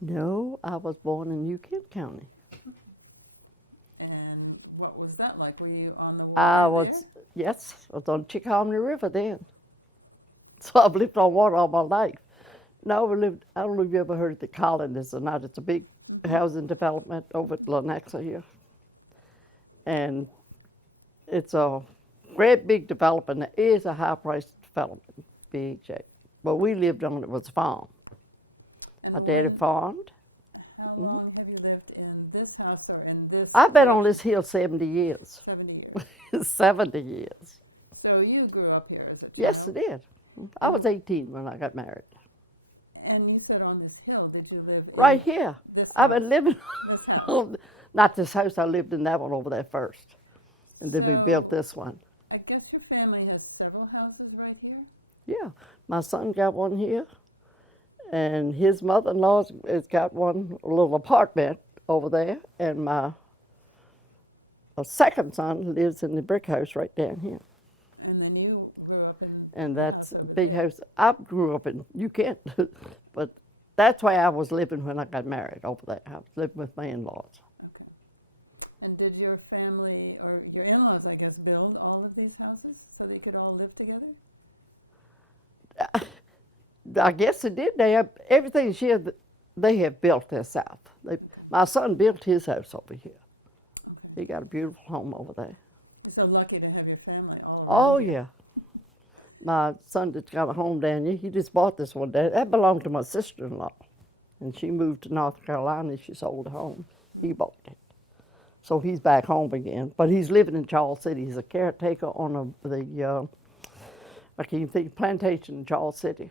No, I was born in New Kent County. And what was that like? Were you on the I water there? was, yes, I was on Chickahominy River then. So I've lived on water all my life. No, I don't know if you ever heard of the Colonies or not. It's a big Mm-hmm. housing development over at Lenexa here. And it's a great big development. It is a high priced development, big shape. But we lived on it was a farm. And My daddy farmed. how Hmm. long have you lived in this house or in this I've been on building? this hill 70 years. 70 years. 70 years. So you grew up here as a Yes, I child. did. I was 18 when I got married. And you said on this hill, did you live in Right here. this I've house? been living This house. on, not this house, I lived in that one over there first. And then we built So this one. I guess your family has several houses right here? Yeah, my son got one here, and his mother-in-law's has got one a little apartment over there, and my second son lives in the brick house right down here. And then you grew up in And the that's house a over big there. house. I grew up in, you can't, but that's where I was living when I got married over there. I was living with my in-laws. Okay. And did your family or your in-laws, I guess, build all of these houses so they could all live together? I guess they did. They have everything here. They have built this south. My son built his house over here. Okay. He got a beautiful home over there. You're so lucky to have your family all Oh around here. yeah, my son that's got a home down here. He just bought this one. That belonged to my sister-in-law, and she moved to North Carolina. She sold the home. He bought it, so he's back home again. But he's living in Charles City. He's a caretaker on I can't think plantation in Charles City.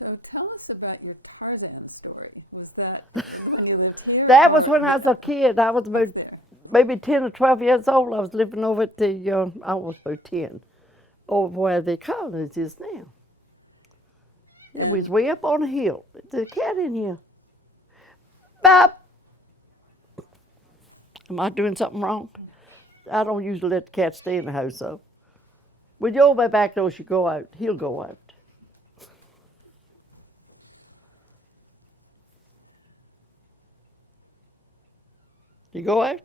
So tell us about your Tarzan story. Was that when you lived here That or was when I was a kid. I was about there? maybe 10 or 12 years old. I was living over at I was about 10, over where the colonies is now. It was way up on a hill. There's a cat in here. Bop! Am I doing something wrong? I don't usually let the cat stay in the house, though. When you open my back door, she go out. He'll go out. You go out?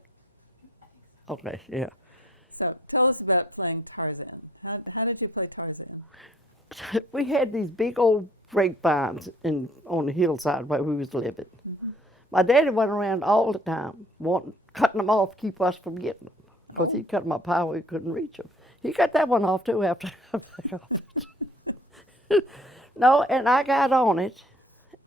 Okay, yeah. So tell us about playing Tarzan. How did you play Tarzan? We had these big old grapevines on the hillside where we was living. Mm-hmm. My daddy went around all the time, cutting them off, to keep us from getting them, because he'd cut them up high we couldn't reach them. He cut that one off too after I got back off it. No, and I got on it,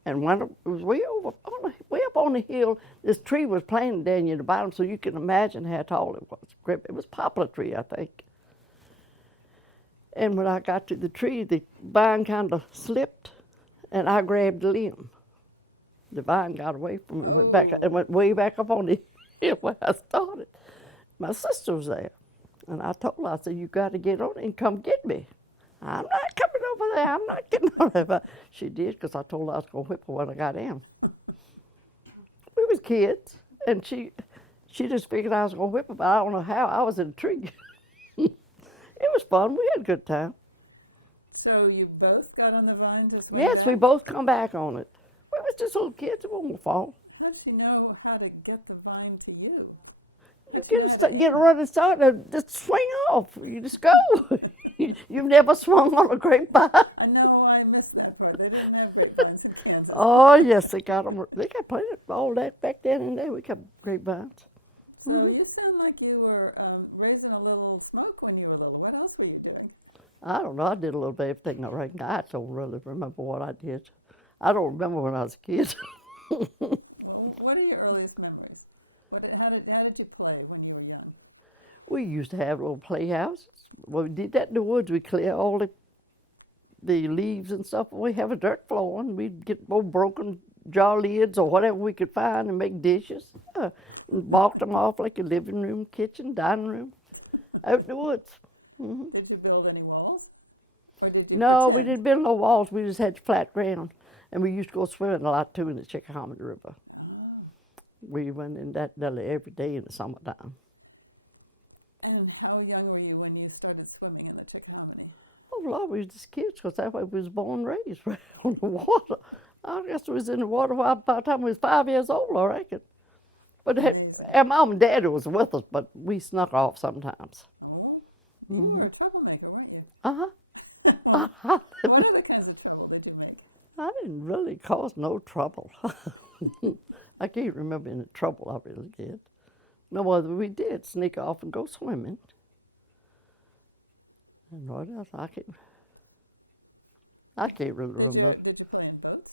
and when it was way up on the hill, this tree was planted down near the bottom, so you can imagine how tall it was. It was a poplar tree, I think. And when I got to the tree, the vine kind of slipped, and I grabbed the limb. The vine got away from me and went back, Oh. and went way back up on the hill where I started. My sister was there, and I told her, I said, "You got to get on it and come get me." "I'm not coming over there. I'm not getting on it." But she did, because I told her I was going to whip her when I got in. We was kids, and she just figured I was going to whip her, but I don't know how. I was in a tree. It was fun. We had a good time. So you both got on the vine just like Yes, that? we both come back on it. We was just little kids. It won't fall. How does she know how to get the vine to you? You That's magic. get a running start and just swing off. You just go. You've never swung on a grapevine. I know I missed that part. They didn't have grapevines in Kansas. Oh yes, they got them. They got plenty of all that back then and there. We got grapevines. So Hmm. you sound like you were raising a little smoke when you were little. What else were you doing? I don't know. I did a little bit of everything. I reckon. I don't really remember what I did. I don't remember when I was a kid. Well, what are your earliest memories? How did you play when you were young? We used to have little playhouses. Well, we did that in the woods. We clear all the leaves and stuff. We have a dirt floor, and we'd get old broken jar lids or whatever we could find and make dishes. And mark them off like a living room, kitchen, dining room, out in the woods. Hmm. Did you build any walls? Or did you No, we pretend? didn't build no walls. We just had flat ground. And we used to go swimming a lot too in the Chickahominy River. Oh. We went in that nearly every day in the summertime. And how young were you when you started swimming in the Chickahominy? Oh, Lord, we was just kids because that's where we was born and raised, right on the water. I guess we was in the water by the time we was 5 years old, I reckon. But and Mom and Dad was with us, but we snuck off sometimes. Oh, you were a troublemaker, weren't you? Uh-huh. What other kinds of trouble did you make? I didn't really cause no trouble. I can't remember any trouble I really did. No other we did sneak off and go swimming. And what else? I can't really remember. Did you play in boats?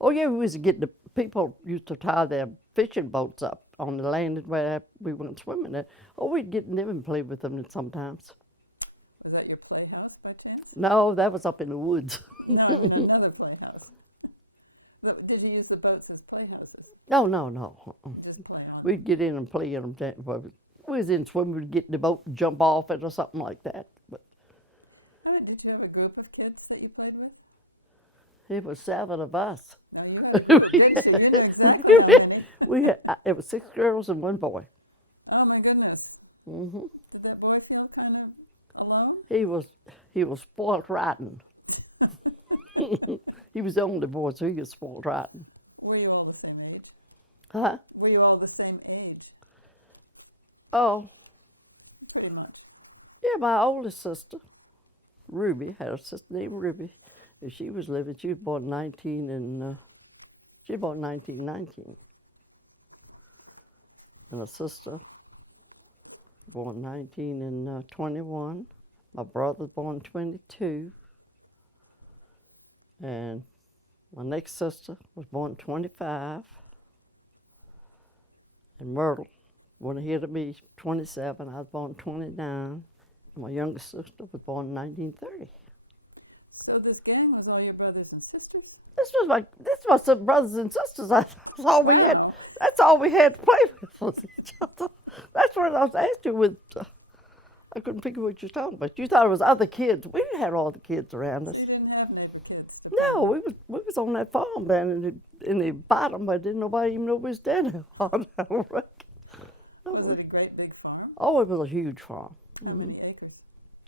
Oh yeah, we used to get the people used to tie their fishing boats up on the land where we went swimming there. Oh, we'd get in them and play with them sometimes. Was that your playhouse by chance? No, that was up in the woods. No, another playhouse. Did you use the boats as playhouses? No. Just play on. We'd get in and play in them. We was in swimming, we'd get in the boat and jump off it or something like that. But Did you have a group of kids that you played with? it was 7 of us. Oh, you didn't exactly have any. It was 6 girls and 1 boy. Oh my goodness. Hmm Did that boy feel kind of alone? He was spoiled rotten. He was the only boy, so he was spoiled rotten. Were you all the same age? Huh? Were you all the same age? Oh, Pretty much. yeah, my oldest sister, Ruby, had a sister named Ruby. And she was living, she was born 1919. And a sister, born 1921. My brother born 22. And my next sister was born 25. And Myrtle, one ahead of me, 27. I was born 29. And my youngest sister was born in 1930. So this gang was all your brothers and sisters? This was some brothers and sisters. That's all we had. Wow. That's all we had to play with was each other. That's what I was asking with. I couldn't figure what you're talking about. You thought it was other kids. We didn't have all the kids around us. You didn't have neighbor kids? No, we was on that farm down in the bottom, but didn't nobody even know we was there. Was it a great big farm? Oh, it was a huge farm. How many acres?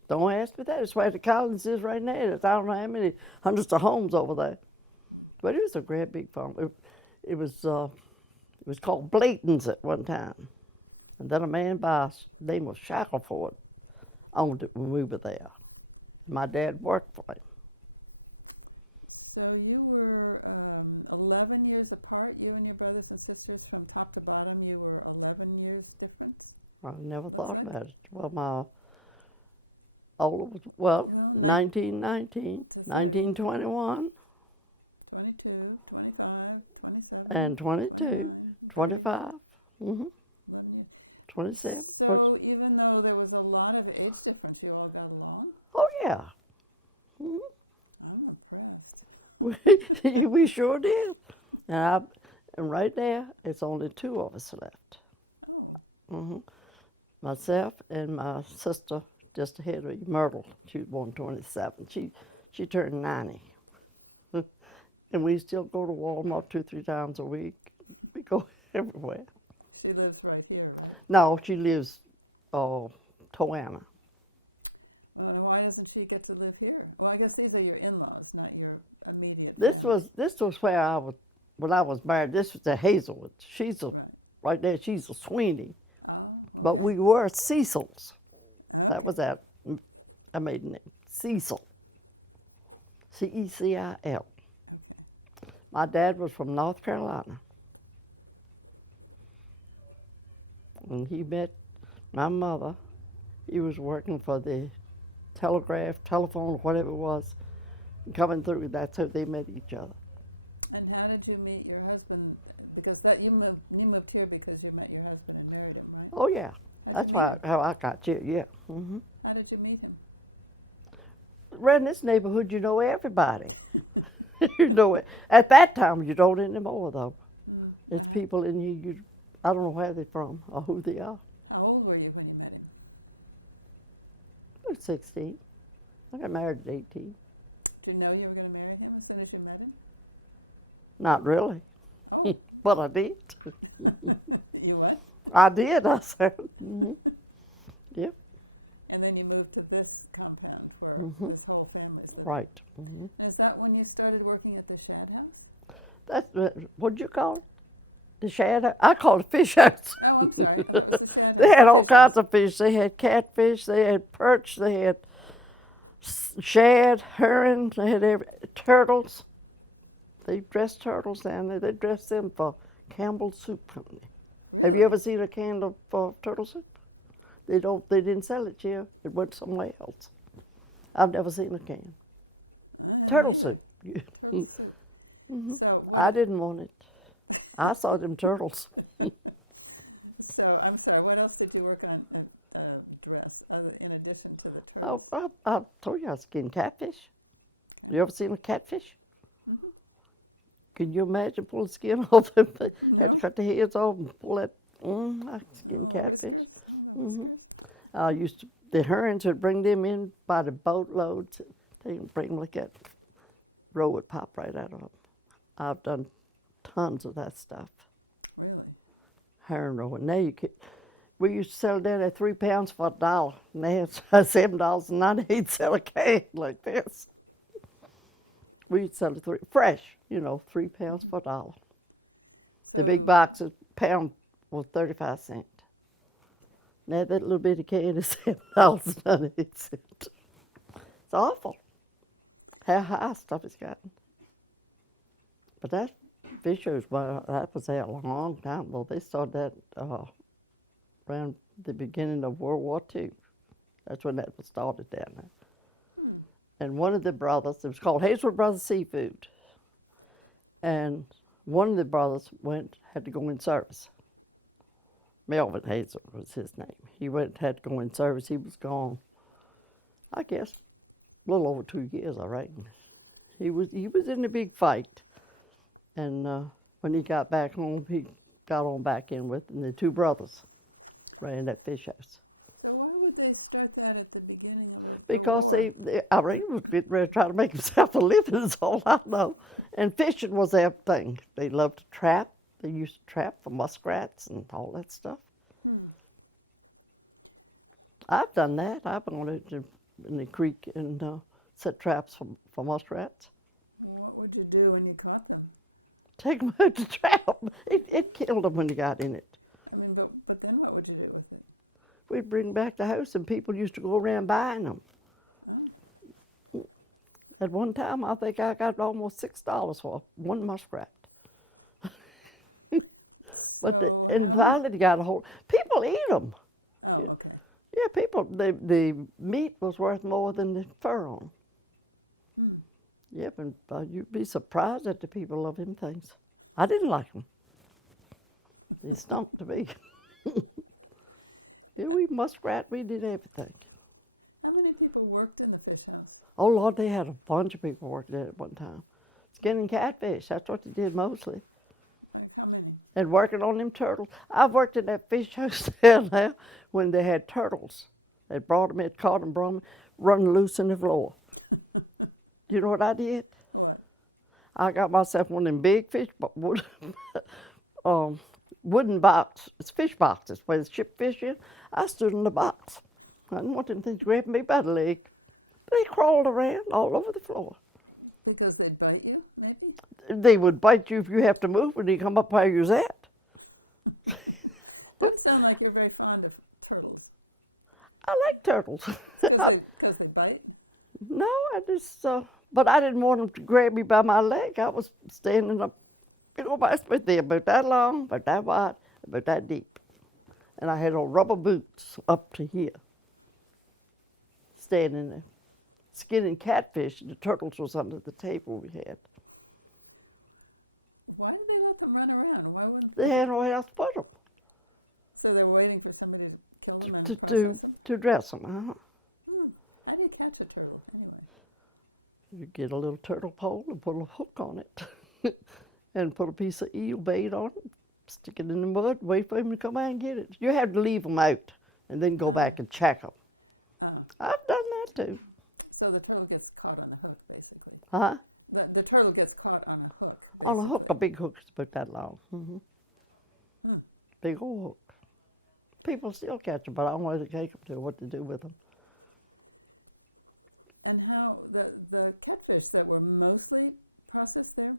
Don't ask me that. It's where the Collins is right now. There's I don't know how many hundreds of homes over there. But it was a great big farm. It was called Blayton's at one time. And then a man by the name of Shackleford owned it when we were there. My dad worked for him. So you were 11 years apart, you and your brothers and sisters, from top to bottom, you were 11 years difference? I never thought about it. Well, my older was, 1919, 1921, 22, 25, 27. and 22, 25, 27. So even though there was a lot of age difference, you all got along? Oh, yeah. Mhm. I'm impressed. We sure did. And right there, it's only 2 of us left. Oh. Myself and my sister just ahead of me, Myrtle. She was born 27. She turned 90. And we still go to Walmart 2-3 times a week. We go everywhere. She lives right here, right? No, she lives Toanna. Why doesn't she get to live here? Well, I guess these are your in-laws, not your immediate. This was where I was when I was married. This was the Hazelwood. She's right there. She's a Sweeney. Oh. But we were Cecils. That was our maiden name, Cecil. Cecil. My dad was from North Carolina. And he met my mother. He was working for the telephone, whatever it was, coming through. That's how they met each other. And how did you meet your husband? Because you moved here because you met your husband and married him, right? Oh yeah, that's how I got here. Yeah. Mm-hmm. How did you meet him? Around this neighborhood, you know everybody. You know it. At that time, you don't anymore though. It's people in here. I don't know where they're from or who they are. How old were you when you met him? I was 16. I got married at 18. Did you know you were going to marry him as soon as you met him? Not really, Oh. but I did. You what? I did. I said. Mm-hmm. Yep. And then you moved to this compound where his whole family lived. Right. Is that when you started working at the Shad House? That's what'd you call it? The shad house? I call it fish house. Oh, I'm sorry. I thought it was the Shad They House. had all kinds of fish. They had catfish, they had perch, they had shad, herring, they had turtles. They dressed turtles down there. They dressed them for Campbell's Soup Company. Have you ever seen a can of turtle soup? They don't. They didn't sell it here. It went somewhere else. I've never seen a can. Turtle soup. So, I didn't want it. I saw them turtles. so I'm sorry. What else did you work on dress in addition to the turtles? Oh, I told you I skinned catfish. You ever seen a catfish? Can you imagine pulling skin off them? Had to cut the heads off and pull that. I skinned catfish. I used to. The herons would bring them in by the boatloads. They would bring them like that. Roe would pop right out of them. I've done tons of that stuff. Really? Herring roe. And now you can. We used to sell down at £3 for $1. Now it's $7.98 sell a can like this. We used to sell it fresh, £3 for $1. The big box of pound was 35 cents. Now that little bitty can is $7.98. It's awful how high stuff has gotten. But that fish shows, well, that was there a long time ago. They started that around the beginning of World War II. That's when that was started down there. And one of the brothers, it was called Hazelwood Brothers Seafood. And one of the brothers had to go in service. Melvin Hazelwood was his name. He had to go in service. He was gone, I guess, a little over 2 years, I reckon. He was in a big fight. And when he got back home, he got on back in with, and the two brothers ran that fish house. So why would they start that at the beginning of the Because war? I reckon was getting ready to try to make himself a living, is all I know. And fishing was their thing. They loved to trap. They used to trap for muskrats and all that stuff. I've done that. I've gone into in the creek and set traps for muskrats. And what would you do when you caught them? Take them out to trap. It killed them when you got in it. I mean, but then what would you do with it? We'd bring back the house, and people used to go around buying them. At one time, I think I got almost $6 for one muskrat. But and finally they got a hold. People eat them. Oh, okay. Yeah, people. The meat was worth more than the fur on. Yep, and you'd be surprised at the people love them things. I didn't like them. They stunk to me. Yeah, we muskrat. We did everything. How many people worked in the fish house? Oh Lord, they had a bunch of people working there at one time. Skinning catfish. That's what they did mostly. Like how many? And working on them turtles. I've worked in that fish house down there when they had turtles. They brought them in, caught them, brought them, run loose in the floor. You know what I did? What? I got myself one of them big wooden box. It's fish boxes where they ship fish in. I stood in the box. I didn't want them things grabbing me by the leg. They crawled around all over the floor. Because they bite you, maybe? They would bite you if you have to move when you come up where you're at. You sound like you're very fond of turtles. I like turtles. Because they bite? No, I just, but I didn't want them to grab me by my leg. I was standing up, there about that long, about that wide, about that deep. And I had on rubber boots up to here, standing there, skinning catfish, and the turtles was under the table we had. Why did they let them run around? Why wouldn't They had nowhere else to put them, So they were waiting for somebody to kill them and process them? to dress them. How do you catch a turtle anyway? You get a little turtle pole and put a hook on it, and put a piece of eel bait on it, stick it in the mud, wait for him to come out and get it. You have to leave them out and then go back and check them. I've done that too. So the turtle gets caught on a hook, basically. Huh? The turtle gets caught on a hook. On a hook, a big hook is about that long. Big old hook. People still catch them, but I don't know what to take them to, what to do with them. And how the catfish that were mostly processed there,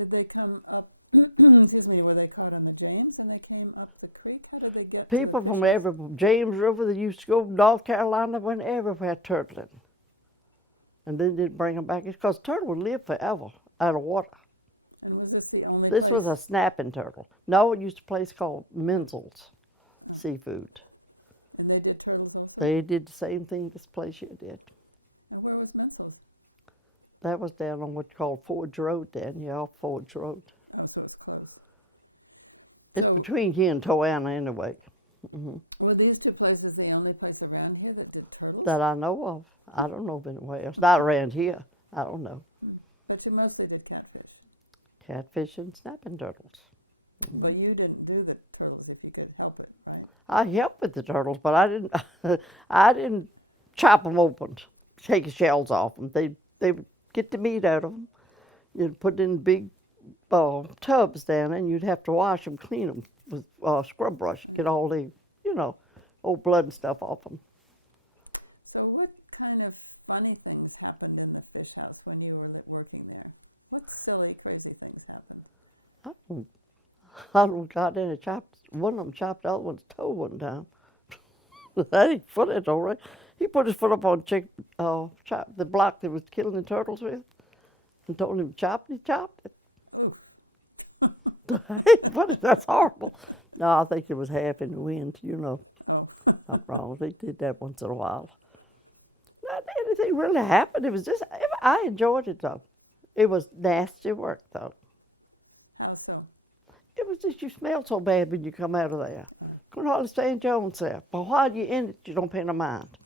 did they come up, excuse me, were they caught on the James and they came up the creek? How did they get to People from every James River that used to go to North Carolina went everywhere turtling. And then they'd bring them back. It's because turtle would live forever out of water. And was this the only This place? was a snapping turtle. No, it used a place called Menzel's Seafood. And they did turtles also? They did the same thing this place here did. And where was Menzel's? That was down on what's called Forge Road down here off Forge Road. Oh, so it's close. It's So- between here and Toanna anyway. Were these two places the only place around here that did turtles? That I know of. I don't know of anywhere else. Not around here. I don't know. But you mostly did catfish. Catfish and snapping turtles. Well, you didn't do the turtles if you could help it, right? I helped with the turtles, but I didn't. I didn't chop them open, take the shells off them. They would get the meat out of them. You'd put it in big tubs down, and you'd have to wash them, clean them with scrub brush, get all the old blood and stuff off them. So what kind of funny things happened in the fish house when you were working there? What silly, crazy things happened? I don't got any chopped. One of them chopped the other one's toe one time. That ain't funny, all right. He put his foot up on the block that was killing the turtles with, and told him to chop it. He chopped it. Ain't funny, that's horrible. No, I think it was half in the wind. Oh. Not wrong. They did that once in a while. Not anything really happened. It was just I enjoyed it though. It was nasty work though. How so? It was just you smell so bad when you come out of there. Couldn't hardly stand your own self. But while you're in it, you don't pay no mind.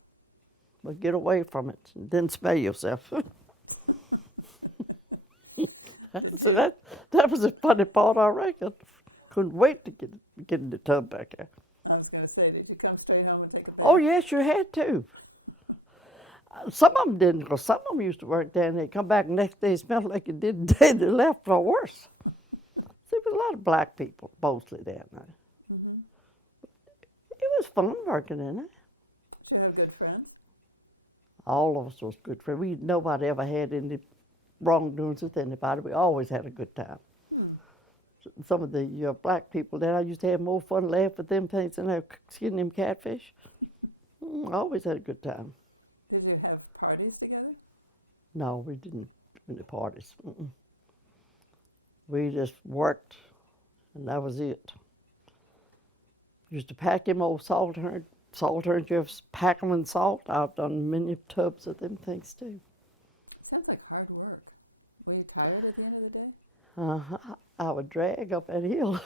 But get away from it and then smell yourself. So that was the funny part, I reckon. Couldn't wait to get in the tub back there. I was going to say, did you come straight home and take a bath? Oh, yes, you had to. Some of them didn't, because some of them used to work there and they'd come back the next day, smelled like it did the day they left, or worse. There was a lot of black people, mostly down there. It was fun working in it. Did you have good friends? All of us was good friends. Nobody ever had any wrongdoings with anybody. We always had a good time. Some of the black people there, I used to have more fun laughing with them things than skinning them catfish. I always had a good time. Did you have parties together? No, we didn't do any parties. We just worked, and that was it. Used to pack them old salt herns, you have to pack them in salt. I've done many tubs of them things too. Sounds like hard work. Were you tired at the end of the day? I would drag up that hill.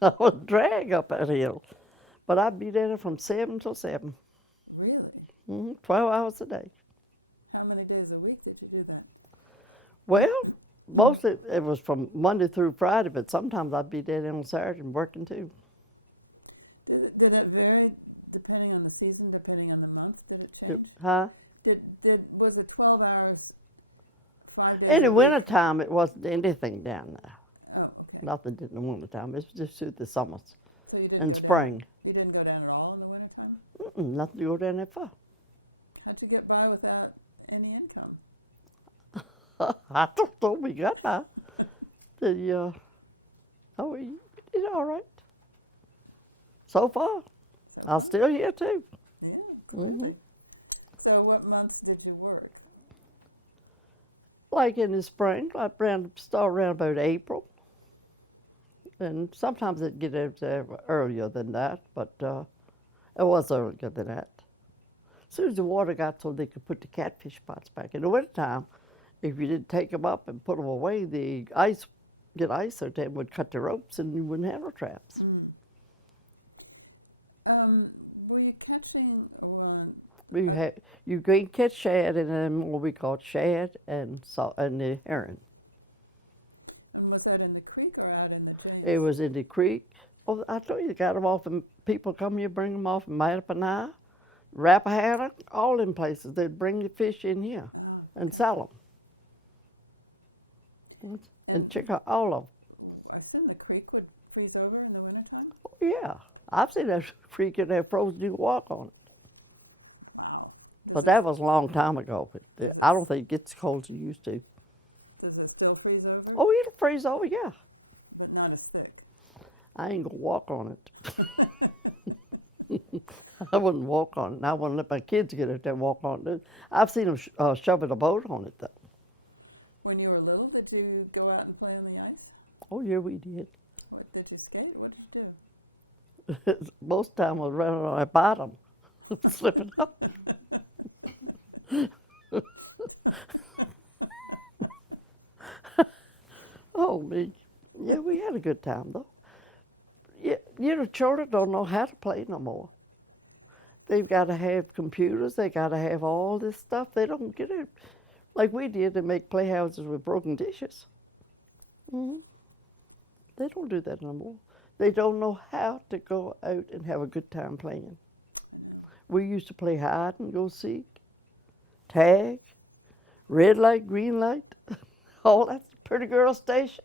I would drag up that hill. But I'd be there from 7 till 7. Really? 12 hours a day. How many days a week did you do that? Well, mostly it was from Monday through Friday, but sometimes I'd be there on Saturday and working too. Did it vary depending on the season, depending on the month? Did it change? Huh? Was it 12 hours, 5 days? In the a week? wintertime, it wasn't anything down there. Oh, okay. Nothing did in the wintertime. It was just through the summers So you didn't and go down- spring. You didn't go down at all in the wintertime? Nothing to go down there for. How'd you get by without any income? I don't know. We got by. We did all right. So far. I'm still here too. Yeah, crazy. So what months did you work? Like in the spring, start around about April. And sometimes it'd get out there earlier than that, but it was earlier than that. As soon as the water got so they could put the catfish pots back. In the wintertime, if you didn't take them up and put them away, the ice so they would cut the ropes and you wouldn't have no traps. Were you catching one? You can catch shad in them, what we call shad and the herring. And was that in the creek or out in the James? It was in the creek. Oh, I told you, they got them off, and people come here, bring them off in Mattapanai, Rappahannock, all them places. They'd bring the fish in here and sell them. And check out all of them. I've seen the creek would freeze over in the wintertime. Oh, yeah. I've seen that creek in there frozen, you can walk on it. Wow. But that was a long time ago. But I don't think it gets as cold as it used to. Does it still freeze over? Oh, it'll freeze over, yeah. But not as thick. I ain't gonna walk on it. I wouldn't walk on it. And I wouldn't let my kids get out there and walk on it. I've seen them shoving a boat on it, though. When you were little, did you go out and play on the ice? Oh, yeah, we did. What, did you skate? What did you do? Most of the time I was running on my bottom, slipping up. Oh, me. Yeah, we had a good time, though. Yeah, you know, children don't know how to play no more. They've got to have computers. They got to have all this stuff. They don't get it like we did to make playhouses with broken dishes. Hmm. They don't do that no more. They don't know how to go out and have a good time playing. We used to play hide and go seek, tag, red light, green light, all that. Pretty girl station.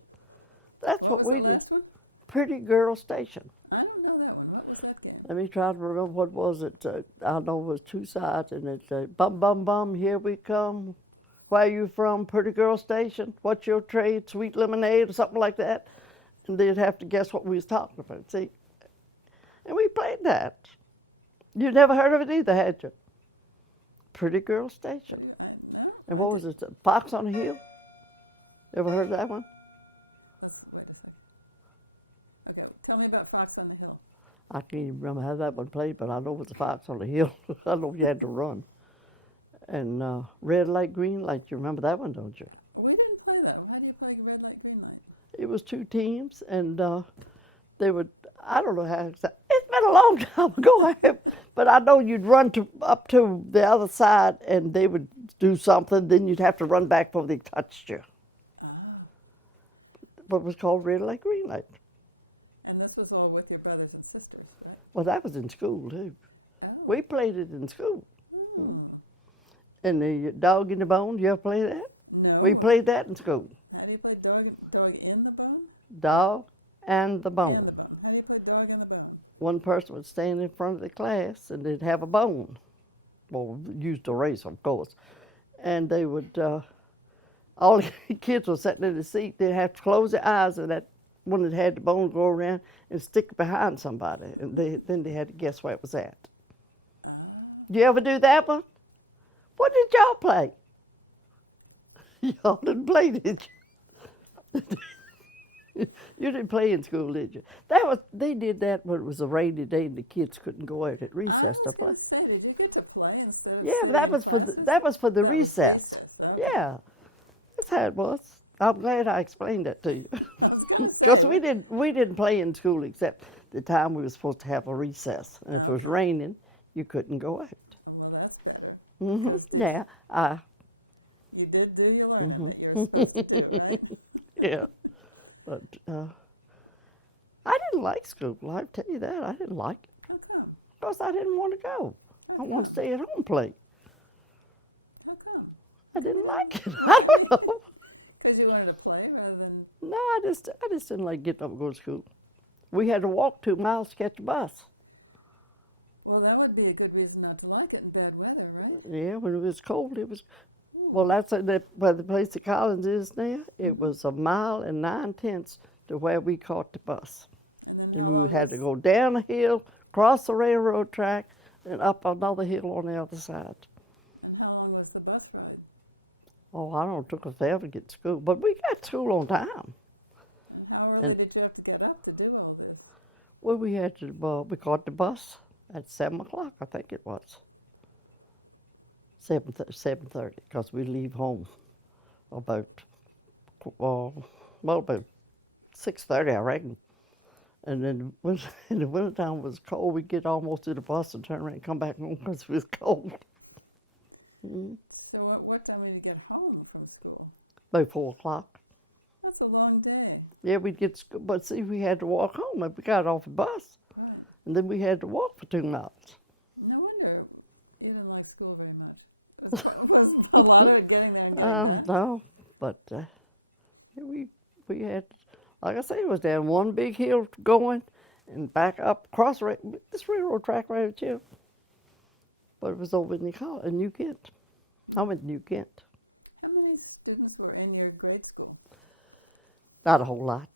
That's what we did. Last one? Pretty girl station. I don't know that one. What was that game? Let me try to remember what was it. I know it was two sides, and it's bum bum bum. Here we come. Where you from? Pretty girl station. What's your trade? Sweet lemonade or something like that. And they'd have to guess what we was talking about. See, and we played that. You never heard of it either, had you? Pretty girl station. I And what was it? Fox on the Hill. Ever heard of that one? wait a second. Okay, tell me about Fox on the Hill. I can't even remember how that one played, but I know it was a fox on the hill. I know you had to run. And red light, green light. You remember that one, don't you? We didn't play that one. How do you play red light, green light? It was two teams, and they would. I don't know how. It's been a long time ago, but I know you'd run up to the other side, and they would do something. Then you'd have to run back before they touched you. But it was called red light, green light. And this was all with your brothers and sisters, right? Well, that was in school too. Oh. We played it in school. Hmm. And the dog in the bone. You ever play that? No. We played that in school. How do you play dog in the bone? Dog and the In bone. the bone. How do you play dog in the bone? One person would stand in front of the class and they'd have a bone. Well, used to race, of course. And they would, all the kids were sitting in the seat. They'd have to close their eyes and that one that had the bone go around and stick it behind somebody. And then they had to guess where it was at. You ever do that one? What did y'all play? Y'all didn't play, did you? You didn't play in school, did you? They did that when it was a rainy day and the kids couldn't go out at recess to play. I was going to say, did you get to play instead of Yeah, but sitting that in was for classes? that was for the That was recess. Oh. Yeah, that's how it was. I'm glad I explained that to you. I was gonna Because say. we didn't play in school except the time we were supposed to have a recess, and if it was raining, you couldn't go out. Well, that's better. Yeah, You did do your learning that you were supposed to do, right? yeah, but I didn't like school. I tell you that I didn't like it How come? because I didn't want to go. I want to stay at home and play. How come? I didn't like it. I don't know. Because you wanted to play rather than... No, I just didn't like getting up and going to school. We had to walk 2 miles to catch a bus. Well, that would be a good reason not to like it in bad weather, right? Yeah, when it was cold, it was. Well, that's where the place that Collins is now. It was 1 mile and 9/10 to where we caught the bus, And then and we had to go down a hill, cross the railroad track, and up another hill on the other side. And how long was the bus ride? Oh, I don't know, it took us forever to get to school, but we got to school on time. And how early And- did you have to get up to do all this? Well, we had to. We caught the bus at 7 o'clock, I think it was. 7:30, because we leave home about, about 6:30, I reckon. And then when in the wintertime it was cold, we'd get almost to the bus and turn around and come back home because it was cold. So what time did you get home from school? About 4 o'clock. That's a long day. Yeah, we'd get school, but see, we had to walk home if we got off the bus. Right. And then we had to walk for 2 miles. No wonder you didn't like school very much. A lot of getting there and getting back. No, but yeah, we had, like I say, it was down one big hill going and back up across this railroad track right here. but it was over in New Kent. I went to New Kent. How many students were in your grade school? Not a whole lot,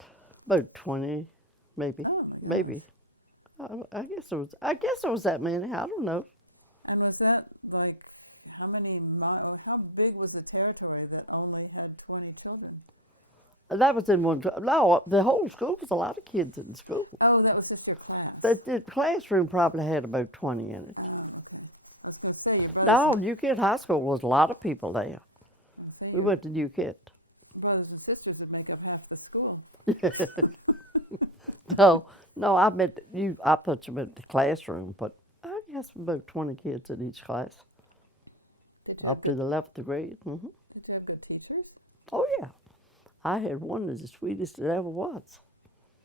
about 20, maybe, Oh, maybe. I guess it was. I guess it was that many. I don't know. and was that like how big was the territory that only had 20 children? That was in one. No, the whole school was a lot of kids in school. Oh, that was just your class. The classroom probably had about 20 in it. Oh, okay. I was going to say, your No, New Kent High School was a lot of people there. We went to New Kent. brothers and sisters would make up half the school. No, I meant you. I put you in the classroom, but I guess about 20 kids in each class, Did you, up to the 11th grade. did you have good teachers? Oh yeah, I had one that's the sweetest it ever was.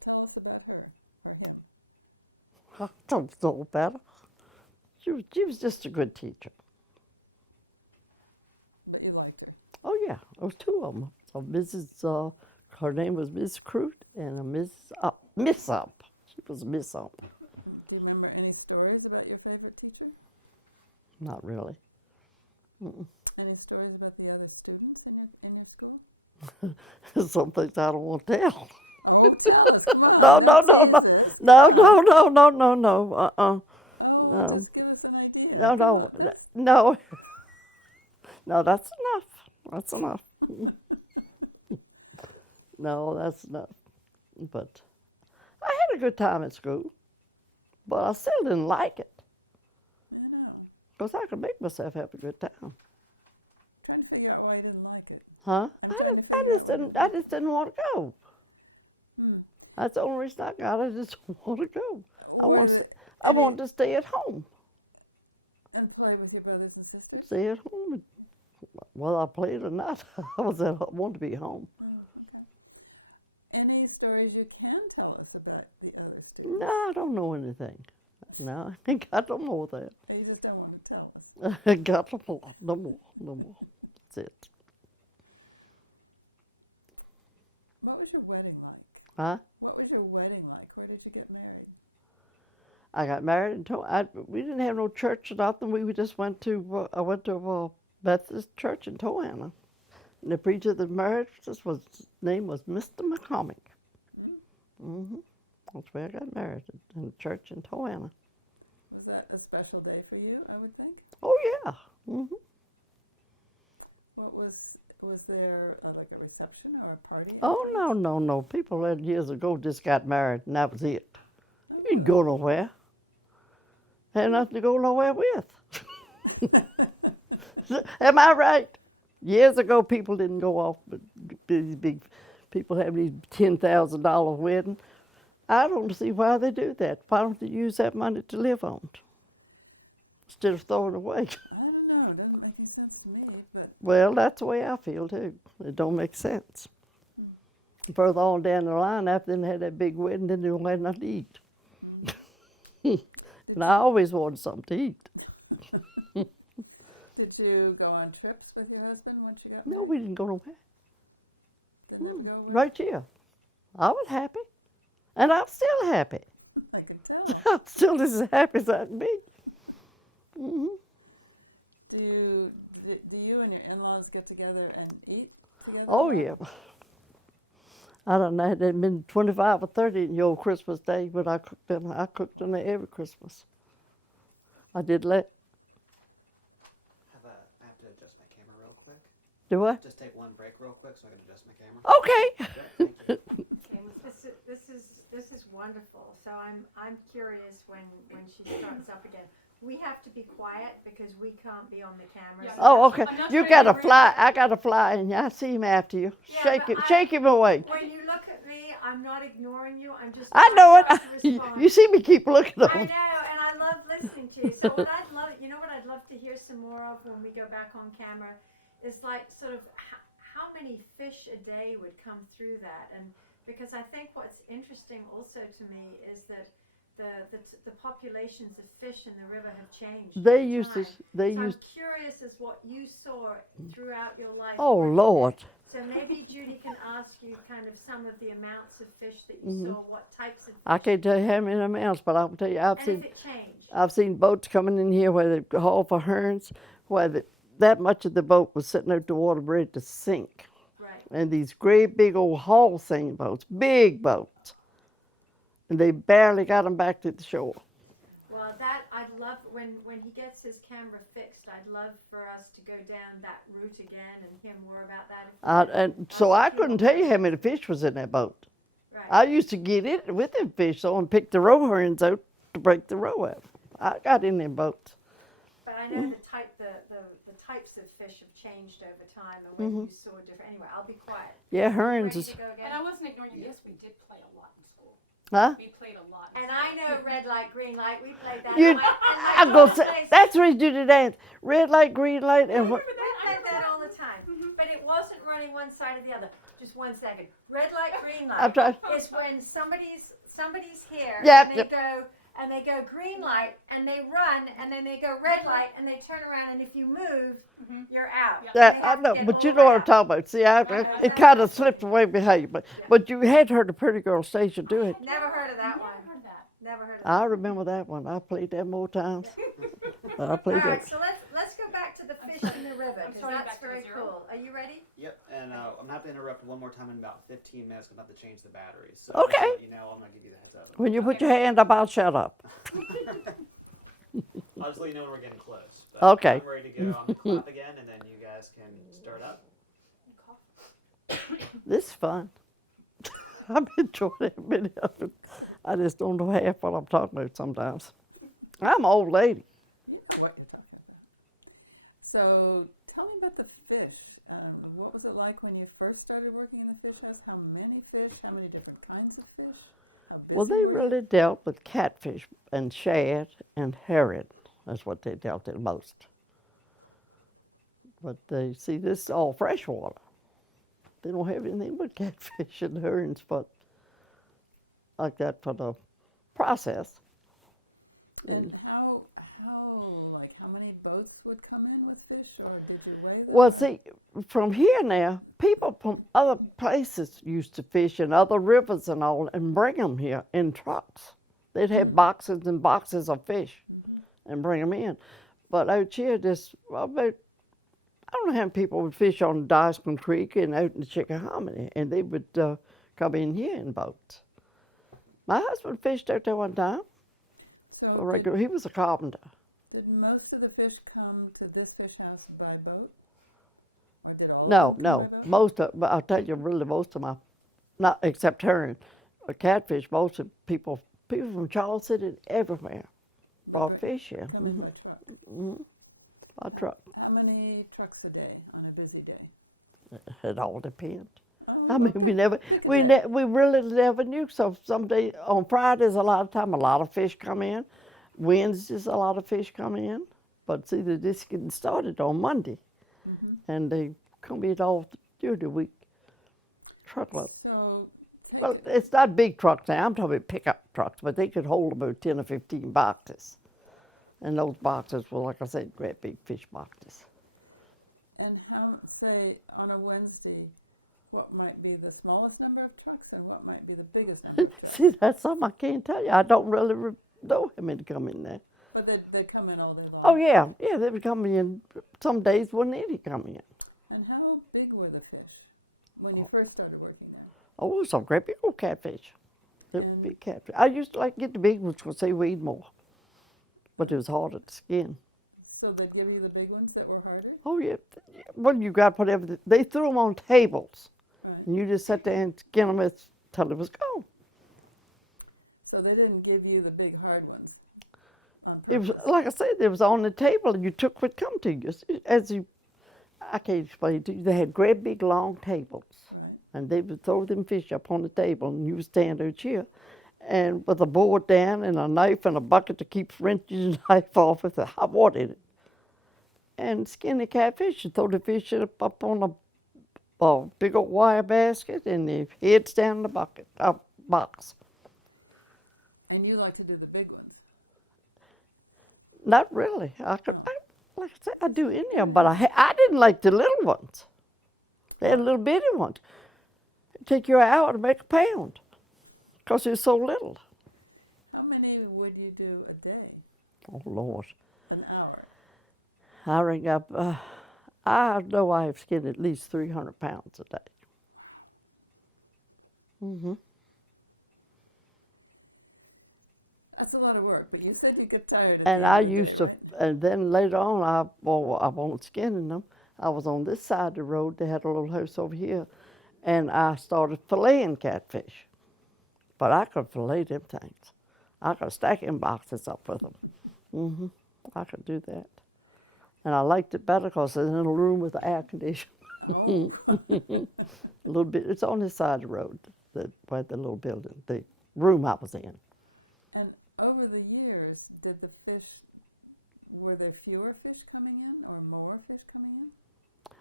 Tell us about her or him. I don't know about her. She was just a good teacher. But you liked her. Oh yeah, there was two of them. So Mrs. Her name was Miss Crute and a Miss Up. She was Miss Up. Do you remember any stories about your favorite teacher? Not really. Any stories about the other students in your school? Some things I don't want to tell. Oh, tell us. Come on. No, don't tease us. no. Oh, No. just give us an idea. No. No, that's enough. That's enough. No, that's enough. But I had a good time at school, but I still didn't like it I know. because I could make myself have a good time. Trying to figure out why you didn't like it. Huh? I'm trying to figure I just didn't want to go. Hmm. That's the only reason I got it. I just want to go. I Were want there- I wanted to stay at home. And play with your brothers and sisters? Stay at home. And, whether I played or not, I wanted to be home. Any stories you can tell us about the other students? No, I don't know anything. No, I ain't got no more there. Or you just don't want to tell us? I got no more. That's it. What was your wedding like? Huh? What was your wedding like? Where did you get married? I got married in we didn't have no church or nothing. We just went to, I went to Methodist church in Toanna. And the preacher that married us his name was Mr. McCormick. That's where I got married, in the church in Toanna. Was that a special day for you, I would think? Oh, yeah. What was there like a reception or a party? Oh, no. People that years ago just got married, and that was it. You didn't go nowhere. Had nothing to go nowhere with. Am I right? Years ago, people didn't go off, but these big people have these $10,000 wedding. I don't see why they do that. Why don't they use that money to live on instead of throwing it away? I don't know. It doesn't make any sense to me, but Well, that's the way I feel too. It don't make sense. Further on down the line, after they had that big wedding, then they don't have nothing to eat. And I always wanted something to eat. did you go on trips with your husband once you got No, married? we didn't go nowhere. Didn't ever go away? Right here. I was happy. And I'm still happy. I can tell. I'm still as happy as I can be. Do you and your in-laws get together and eat together? Oh, yeah. I don't know, it had been 25 or 30 in your Christmas Day, but I cooked them every Christmas. I did let, I have to adjust my camera real quick. do I? Just take one break real quick so I can adjust my camera. Okay. Thank you. Okay, well, this is wonderful. So I'm curious when she starts up again. We have to be quiet because we can't be on the cameras. Yeah. Oh, okay. I'm not You trying to gotta bring fly. it I gotta fly, and I see him after you. Yeah, but Shake him awake. When you look at me, I'm not ignoring you. I'm just. I know trying it. to You respond. see me keep looking at I him. know, and I love listening to you. So what I'd love, you know, what I'd love to hear some more of when we go back on camera, is like sort of how many fish a day would come through that, and because I think what's interesting also to me is that the populations of fish in the river have changed. They over used to. time. They So used. I'm curious as what you saw throughout your life. Oh working Lord. there. So maybe Judy can ask you kind of some of the amounts of fish that you saw, what types of fish. I can't tell you how many amounts, but I'll tell you, and if it changed. I've seen boats coming in here where they haul for herons, where that much of the boat was sitting out the water ready to sink. Right. And these great big old haul seine boats, big boats. And they barely got them back to the shore. Well, that I'd love when he gets his camera fixed. I'd love for us to go down that route again and hear more about that. And so I couldn't tell you how many fish was in that boat. Right. I used to get in with them fish so and pick the roe herons out to break the roe out. I got in them boats. But I know the types of fish have changed over time, and when you saw different. Anyway, I'll be quiet. Yeah, herons Ready is. to go again? And I wasn't ignoring you. Yes, we did play a lot in school. Huh? We played a lot. In And school. I know red light, green light. We played that. You, and my I'm gonna daughter say plays- that's the reason you do the dance. Red light, green light, and what? We played that all the time. But it wasn't running one side or the other. Just 1 second. Red light, green light. I'm trying. Is when somebody's here Yeah, and they go green light and they run and then they go red light and they turn around and if you move, you're out. Yeah. They That I have to know, get but all you the know what way I'm out. talking about. See, it kind of slipped away behind you, but you had heard the Pretty Girl Station do it. Never heard of that one. Never heard that. Never heard of that. I remember that one. I played that more times. I All played right, that. so let's go back to the fish in the river I'm because starting that's back to very 0. cool. Are you ready? Yep, and I'm gonna have to interrupt one more time in about 15 minutes. I'm gonna have to change the batteries. So Okay. just to let you know, I'm gonna give you the heads up. When you put your hand up, I'll shut up. I'll just let you know when we're getting close. But Okay. I'm ready to go. I'm gonna clap again, and then you guys can start up. This is fun. I've enjoyed every minute of it. I just don't know half what I'm talking about sometimes. I'm an old lady. You know what you're talking about. So tell me about the fish. What was it like when you first started working in the fish house? How many fish? How many different kinds of fish? How big Well, they were really dealt with catfish and shad and herring. That's what they dealt in most. But they see this is all freshwater. They don't have anything but catfish and herons, but like that for the process. And how many boats would come in with fish, or did you weigh them? Well, see, from here now, people from other places used to fish in other rivers and all and bring them here in trucks. They'd have boxes and boxes of fish and bring them in. But out here, about, I don't know how many people would fish on Dysman Creek and out in the Chickahominy, and they would come in here in boats. My husband fished out there one time. So He was a carpenter. did most of the fish come to this fish house by boat? Or did all No, of them no. come by boat? Most of, but I'll tell you, really, most of my, not except herring, catfish. Most of people from Charles City, everywhere, brought Right. fish here. Coming by truck. By truck. How many trucks a day on a busy day? It all depends. Oh, I mean, we really never knew. So someday on Fridays, a lot of fish come in. Wednesdays, a lot of fish come in. But see, they're just getting started on Monday, and they come in all during the week. Truckload. So, Well, it's not big trucks now. I'm talking about pickup trucks, but they could hold about 10 or 15 boxes. And those boxes were, like I said, great big fish boxes. and how, say, on a Wednesday, what might be the smallest number of trucks and what might be the biggest number of trucks? See, that's something I can't tell you. I don't really know how many come in there. But they come in all day long. Oh, yeah, they would come in. Some days wouldn't any come in. And how big were the fish when you first started working there? Oh, some great big old catfish. They were big catfish. I used to like to get the big ones because they weighed more. But it was harder to skin. So they'd give you the big ones that were harder? Oh, yeah. Well, you got whatever. They threw them on tables. Right. And you just sat there and skin them until it was gone. So they didn't give you the big hard ones on It was, purpose? like I said, it was on the table and you took what come to you. I can't explain it to you. They had great big long tables. Right. And they would throw them fish up on the table and you would stand out here. And with a board down and a knife and a bucket to keep wrenching the knife off with the hot water in it. And skin the catfish and throw the fish up on a big old wire basket and the heads down in the box. And you like to do the big ones? Not really. Like I said, I do any of them, but I didn't like the little ones. They had little bitty ones. It'd take you an hour to make a pound because they're so little. How many would you do a day? Oh, Lord. An hour? I ring up, I know I have skinned at least 300 pounds a day. Mm-hmm. That's a lot of work, but you said you get tired. At And the I end of the used day, to, right? and then later on, I wasn't skinning them. I was on this side of the road. They had a little house over here, and I started filleting catfish. But I could fillet them things. I could stack them boxes up with them. Mm-hmm. I could do that. And I liked it better because it's in a room with the air conditioning. Oh. A little bit. It's on this side of the road, where the little building, the room I was in. And over the years, were there fewer fish coming in or more fish coming in?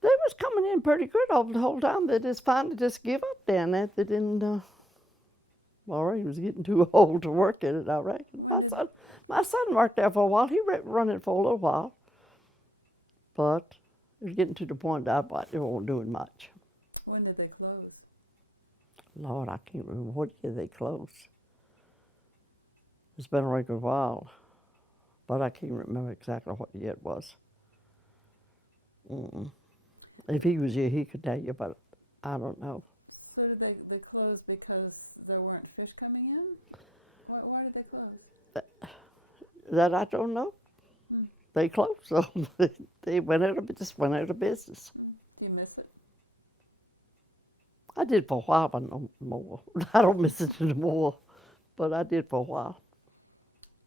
They was coming in pretty good over the whole time. They just finally just give up down there. They didn't. Well, he was getting too old to work at it, I reckon. My son worked there for a while. He run it for a little while, but it was getting to the point that they weren't doing much. When did they close? Lord, I can't remember what year they closed. It's been a regular while, but I can't remember exactly what year it was. Mm-mm. If he was here, he could tell you, but I don't know. So did they close because there weren't fish coming in? Why did they close? That I don't know. They closed, so they just went out of business. Do you miss it? I did for a while, but no more. I don't miss it anymore, but I did for a while.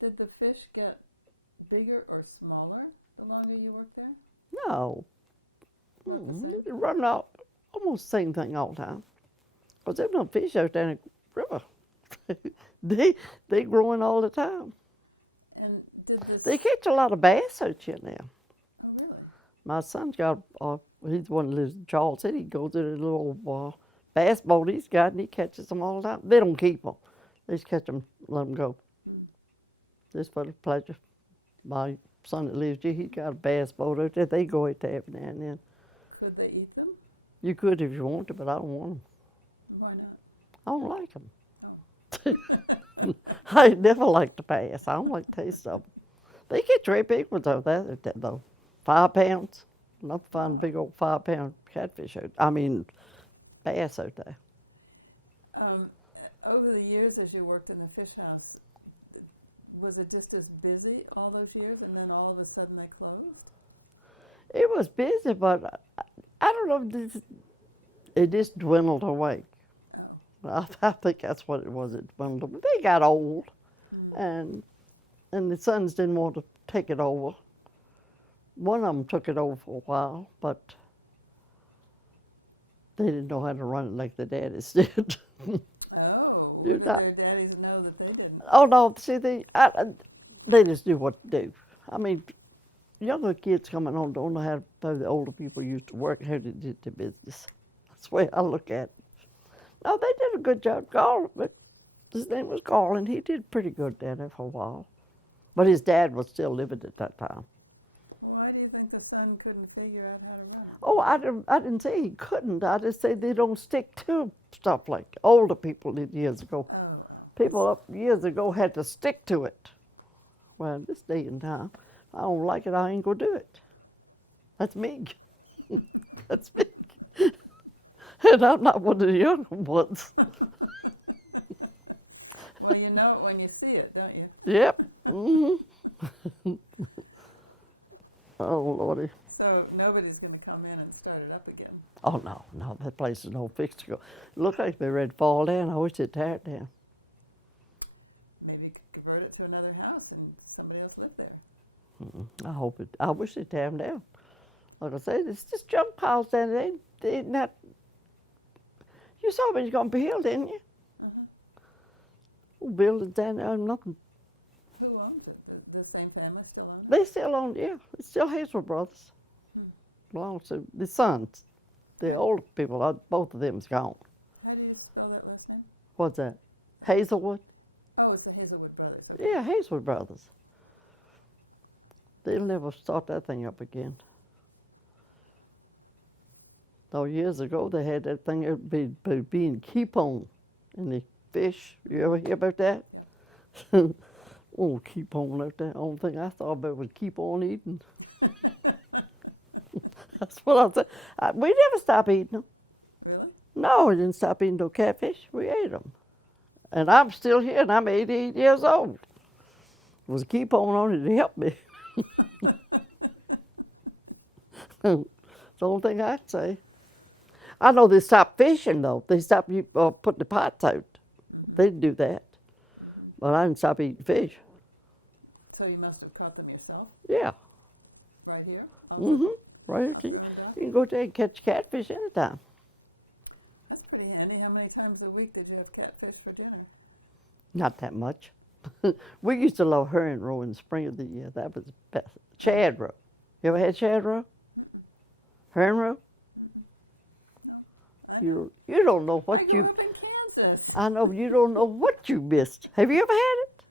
Did the fish get bigger or smaller the longer you worked there? No. About the same? They run out almost the same thing all the time. Because there's no fish out there in the river. they growing all the time. And did this? They catch a lot of bass out here now. Oh, really? My son's got, he's the one that lives in Charles City. He goes to the little bass boat he's got and he catches them all the time. They don't keep them. They just catch them, let them go. Just for the pleasure. My son that lives here, he's got a bass boat out there. They go out there every now and then. Could they eat them? You could if you want to, but I don't want them. Why not? I don't like them. I never liked the bass. I don't like the taste of them. They get very big ones over there, though. 5 pounds. Enough to find a big old 5-pound catfish bass out there. Over the years as you worked in the fish house, was it just as busy all those years and then all of a sudden they closed? It was busy, but I don't know, it just dwindled away. Oh. I think that's what it was. It dwindled away. They got old, and the sons didn't want to take it over. One of them took it over for a while, but they didn't know how to run it like the daddies did. Oh, You're did not- their daddies know that they didn't? Oh no! See, they just do what to do. I mean, younger kids coming on don't know how the older people used to work, how they did their business. That's the way I look at it. No, they did a good job. His name was Carl, and he did pretty good down there for a while. But his dad was still living at that time. Why do you think the son couldn't figure out how to run? Oh, I didn't say he couldn't. I just say they don't stick to stuff like older people did years ago. Oh. People up years ago had to stick to it. Well, this day and time, I don't like it, I ain't gonna do it. That's me. That's me. And I'm not one of the younger ones. Well, you know it when you see it, don't you? Yep. Mm-hmm. Oh, Lordy. So nobody's going to come in and start it up again. Oh, no, that place is no fix to go. It looks like they're ready to fall down. I wish they'd tear it down. Maybe you could convert it to another house and somebody else live there. I wish they'd tear them down. Like I said, it's just junk piles down there. They not. You saw when you got Hill, didn't you? Uh-huh. Buildings down there, nothing. Who owns it? The same family still owns it? They still own, yeah. It's still Hazelwood Brothers. Belongs to the sons. The older people, both of them's gone. How do you spell that last name? What's that? Hazelwood? Oh, it's the Hazelwood brothers. Okay. Yeah, Hazelwood Brothers. They'll never start that thing up again. So years ago they had that thing, it would be being keep on in the fish. You ever hear about that? Oh, keep on out there. Only thing I thought about was keep on eating. That's what I said. We never stopped eating them. Really? No, we didn't stop eating no catfish. We ate them. And I'm still here, and I'm 88 years old. It was keep on it to help me. It's the only thing I'd say. I know they stopped fishing, though. They stopped putting the pots out. They didn't do that. But I didn't stop eating fish. So you must have caught them yourself, Yeah. right here? Right here. Okay. You can go there and catch catfish anytime. That's pretty handy. How many times a week did you have catfish for dinner? Not that much. We used to love herring roe in the spring of the year. That was the best. Shad roe. You ever had shad roe? Herring roe? You don't know I what grew you. up in Kansas. I know you don't know what you missed. Have you ever had it?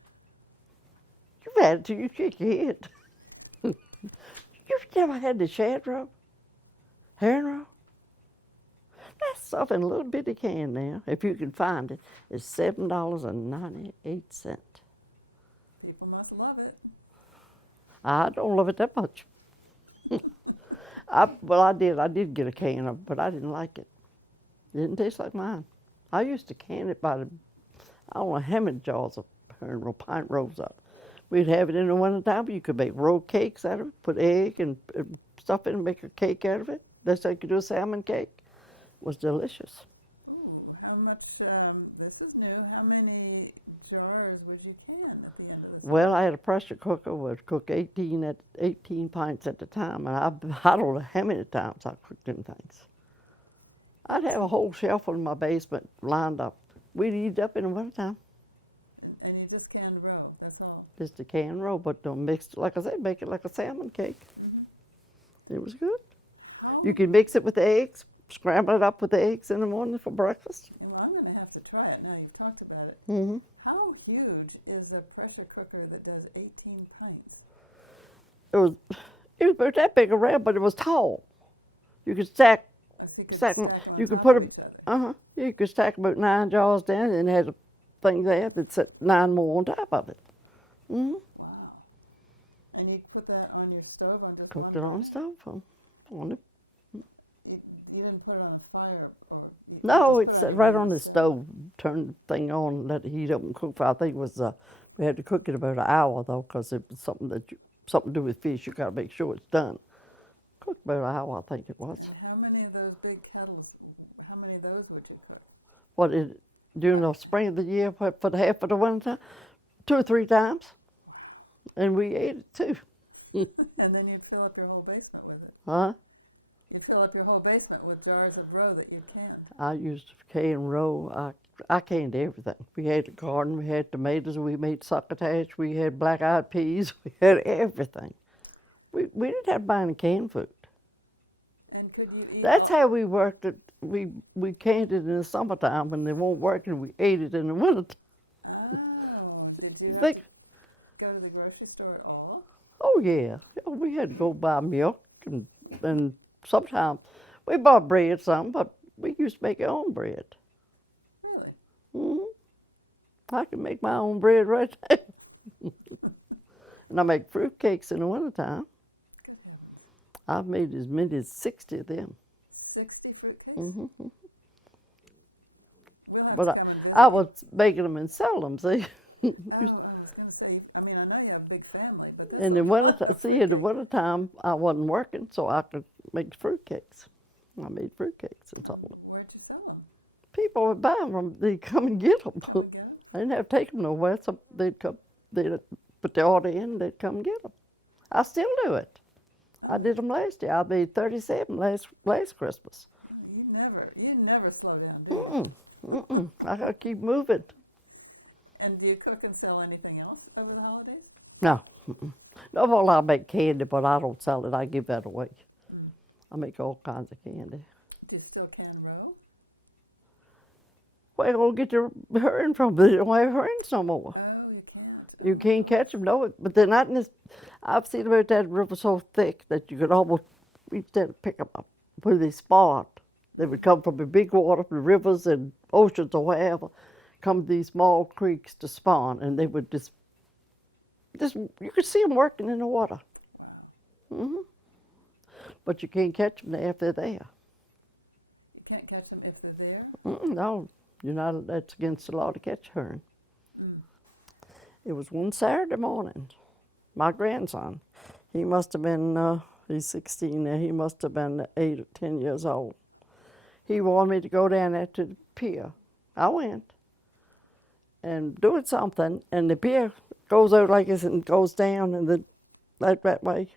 You've had it till you shake your head. You've never had the shad roe? Herring roe? That stuff in a little bitty can now, if you can find it, is $7.98. People must love it. I don't love it that much. I did get a can of it, but I didn't like it. It didn't taste like mine. I used to can it by the, I don't know how many jars of herring roe, pint rows up. We'd have it in the wintertime. You could make roe cakes out of it, put egg and stuff in it and make a cake out of it. That's how you could do a salmon cake. It was delicious. Ooh, how much, this is new, how many jars would you can at the end of the Well, I had a pressure cooker, would cook 18 pints at a time, and I don't know how many times I cooked them things. I'd have a whole shelf in my basement lined up. We'd eat up in the wintertime. And you just canned roe, that's all. Just a canned roe, but don't mix it, like I said, make it like a salmon cake. It was good. Oh, You can mix it with eggs, scramble it up with eggs in the morning for breakfast. well, I'm gonna have to try it now you've talked about it. Mm-hmm. How huge is a pressure cooker that does 18 pints? It was about that big around, but it was tall. You could stack. I see you could Stack stack 'em- them on you could top put of 'em- each other. You could stack about 9 jars down, and it had a thing there that set 9 more on top of it. Mm-hmm. Wow. And you put that on your stove on just Cooked one it on burner? the stove. On it. You didn't put it on a fire or? You No, just it's put it right on on the stove. Turn the thing on, let it heat up and cook for. I think it was we had to cook it about an hour though, because it was something something to do with fish. You got to make sure it's done. Cooked about an hour, I think it was. And how many of those big kettles, how many of those would you cook? What during the spring of the year for the half of the winter time, 2 or 3 times, and we ate it too. And then you'd fill up your whole basement with it. Huh? You'd fill up your whole basement with jars of roe that you canned. I used canned roe. I canned everything. We had a garden. We had tomatoes. We made succotash. We had black-eyed peas. We had everything. We didn't have to buy any canned food. And could you eat That's all- how we worked it. We canned it in the summertime when they weren't working. We ate it in the winter. Oh, did you have Think, to go to the grocery store at all? oh yeah, we had to go buy milk and sometimes we bought bread some, but we used to make our own bread. Really? I can make my own bread right there. And I make fruit cakes in the wintertime. I've made as many as 60 of them. 60 fruitcakes? We'll have But to come and visit. I was making them and selling them, see. Oh, I was going to say, I mean, I know you have a big family, but In the wintertime, I wasn't working, so I could make fruit cakes. I made fruit cakes and sold them. where'd you sell them? People would buy them. They'd come and get them. Come and get 'em? I didn't have to take them nowhere, so they'd put the order in, and they'd come and get them. I still do it. I did them last year. I made 37 last Christmas. You never slow down, do you? I gotta keep moving. And do you cook and sell anything else over the holidays? No. No, well, I make candy, but I don't sell it. I give that away. I make all kinds of candy. Do you still can roe? Where you gonna get your herring from? They don't have herrings no more. Oh, you can't. You can't catch them, no. But they're not in this. I've seen about that river so thick that you could almost reach there to pick them up. Where they spawned. They would come from the big water, the rivers and oceans or wherever, come to these small creeks to spawn, and they would just you could see them working in the water. Hmm. But you can't catch them there if they're there. You can't catch them if they're there? No, you're not. That's against the law to catch herring. Mm. It was one Saturday morning. My grandson, he must have been, he's 16 now, he must have been 8 or 10 years old. He wanted me to go down there to the pier. I went and doing something, and the pier goes out like this and goes down and then that way,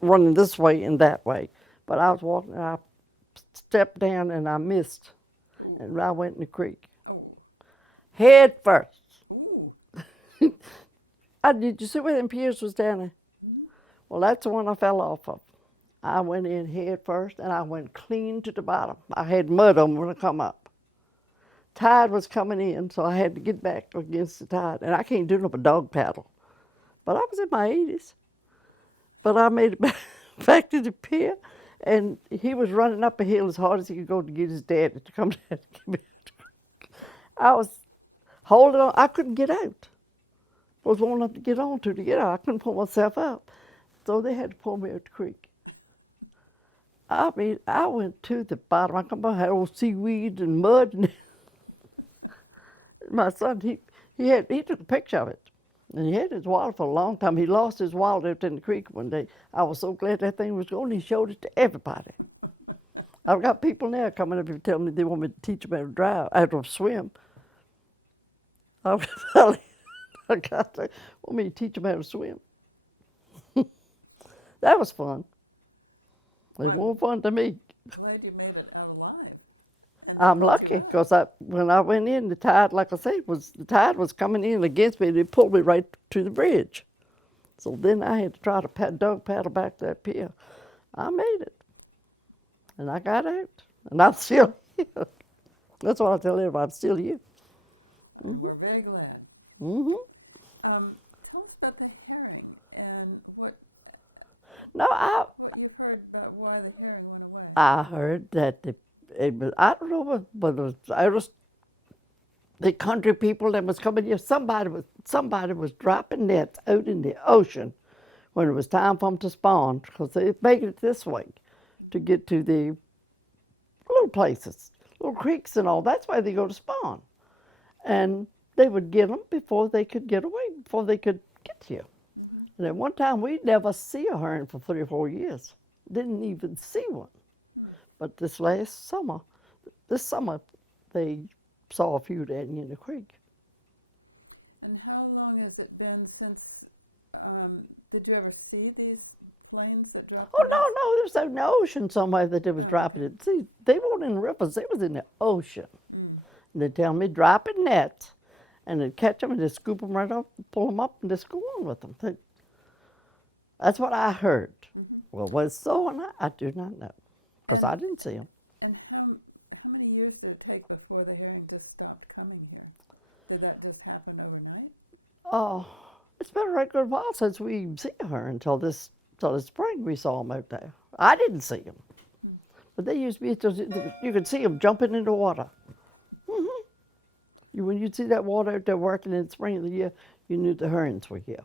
running this way and that way. But I was walking, I stepped down and I missed, and I went in the creek. Oh. Head first. Ooh. Did you see where them piers was down there? Well, that's the one I fell off of. I went in head first, and I went clean to the bottom. I had mud on me when I come up. Tide was coming in, so I had to get back against the tide. And I can't do no but dog paddle. But I was in my 80s. But I made it back to the pier, and he was running up a hill as hard as he could go to get his dad to come down and get me out. I was holding on. I couldn't get out. I was long enough to get on to get out. I couldn't pull myself up. So they had to pull me out the creek. I mean, I went to the bottom. I come back, had old seaweed and mud. And my son, he took a picture of it. And he had his wallet for a long time. He lost his wallet out in the creek one day. I was so glad that thing was gone. He showed it to everybody. I've got people now coming up and telling me they want me to teach them how to swim. I want me to teach them how to swim. That was fun. It was more fun to me. Glad you made it out alive. And I'm then lucky you got because when I went in, the tide, like I say, the tide was coming in against me, and it pulled me right to the bridge. So then I had to try to dog paddle back that pier. I made it, and I got out, and I'm still here. That's what I tell everybody. I'm still here. We're very glad. Mm-hmm. Tell us about the herring and what No, you've heard about why the herring went away. I heard that I don't know whether it was the country people that was coming here. Somebody was dropping nets out in the ocean when it was time for them to spawn, because they make it this way to get to the little places, little creeks and all. That's why they go to spawn. And they would get them before they could get away, before they could get here. And at one time, we'd never see a herring for 3 or 4 years. Didn't even see one. But this summer, they saw a few down in the creek. And how long has it been since, did you ever see these planes that dropped? Oh, no, there's out in the ocean somewhere that they was dropping it. See, they weren't in the rivers, they was in the ocean. And they tell me dropping nets, and they'd catch them and they'd scoop them right up, pull them up, and just go on with them. That's what I heard. Well, was so or not, I do not know, because I didn't see them. And how many years did it take before the herring just stopped coming here? Did that just happen overnight? Oh, it's been a right good while since we see her until the spring we saw them out there. I didn't see them, but they used to be. You could see them jumping in the water. When you'd see that water out there working in the spring of the year, you knew the herons were here.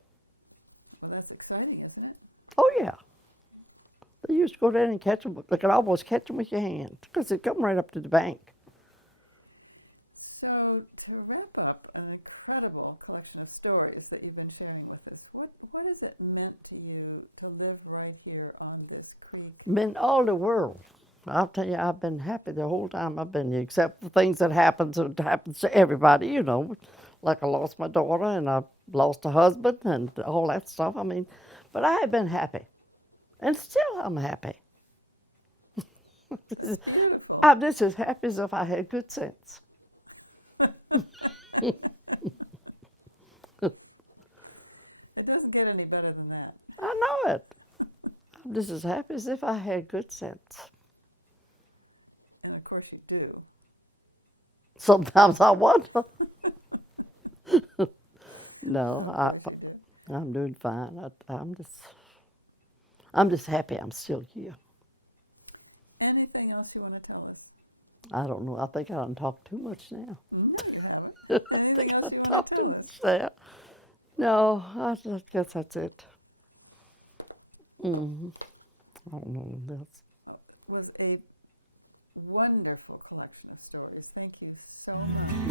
Well, that's exciting, isn't it? Oh yeah. They used to go down and catch them. They could almost catch them with your hand because they'd come right up to the bank. So, to wrap up an incredible collection of stories that you've been sharing with us, what has it meant to you to live right here on this creek? Meant all the world. I'll tell you, I've been happy the whole time I've been here, except for things that happens to everybody, you know. Like I lost my daughter and I lost a husband and all that stuff. I mean, but I have been happy. And still I'm happy. I'm just as happy as if I had good sense. It doesn't get any better than that. I know it. I'm just as happy as if I had good sense. And of course you do. Sometimes I wonder. No, Of course you do. I'm doing fine. I'm just happy I'm still here. Anything else you want to tell us? I don't know. I think I done talked too much now. You know you haven't. I Anything think else I you want talked to too tell us? much now. No, I guess that's it. I don't know what else. Was a wonderful collection of stories. Thank you so much.